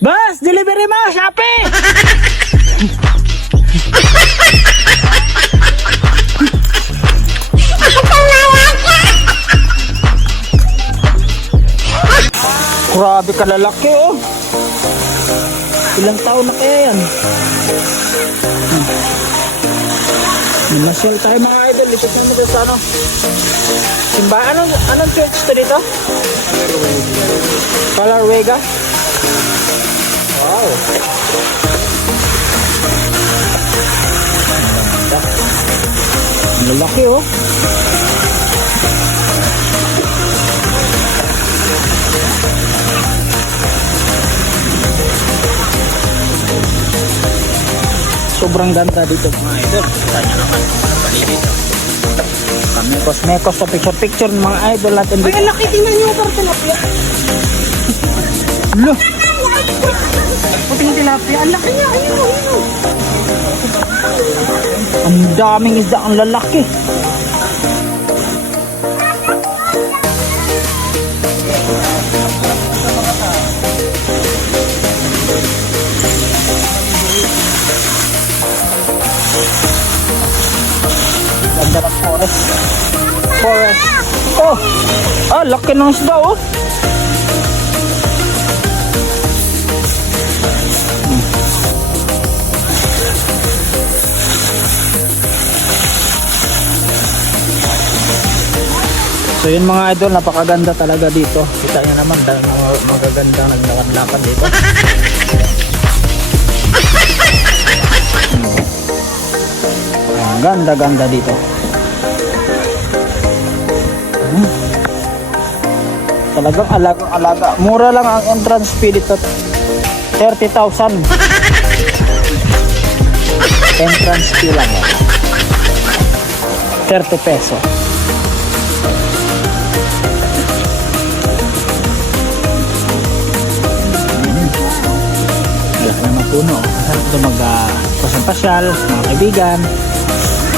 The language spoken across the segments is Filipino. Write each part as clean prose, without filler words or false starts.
Boss, delivery mo, Shopee! Grabe ka lalaki oh. Ilang taon na kaya yan? Namasyal tayo mga idol. Lipit namin dito sa ano. Simbahan. Anong church to dito? Palarwega. Wow. Ang lalaki oh. Sobrang ganda dito mga idol. Kita nyo naman bali dito. Mekos sa picture ng mga idol natin dito. Ay, laki, tingnan nyo yung tilapia. Look! Puting tilapia, ang laki niya, ayun. Ang daming isda, ang lalaki. Ganda ng forest. Oh! Ah, laki ng isda oh! So yun mga idol, napakaganda talaga dito. Kita nyo naman, magaganda naglakad-lakad dito. Ang ganda-ganda dito. Talagang alaga. Mura lang ang entrance fee dito. 30,000. Entrance fee lang yan. 30 peso. Puno. Masarap ito mag-pasyal, mga kaibigan,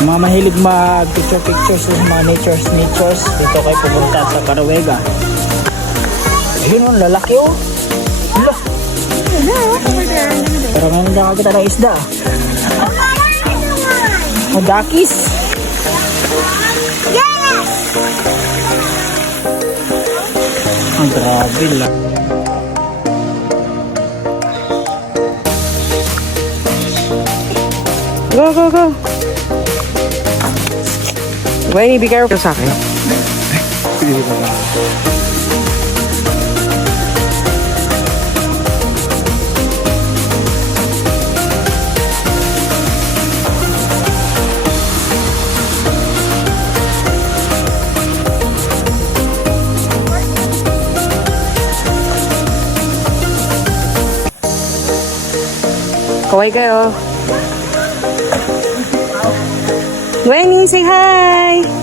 mga mahilig mag-pictures sa mga natures. Dito kayo pupunta sa Palarwega. Ayun, lalaki oh. Hala. Pero ngayon hindi nakakita ng isda. Madakis. Yes! Ang grabe lang. Go. Wait, be careful sa akin. Kaway kayo. Wenny, say hi!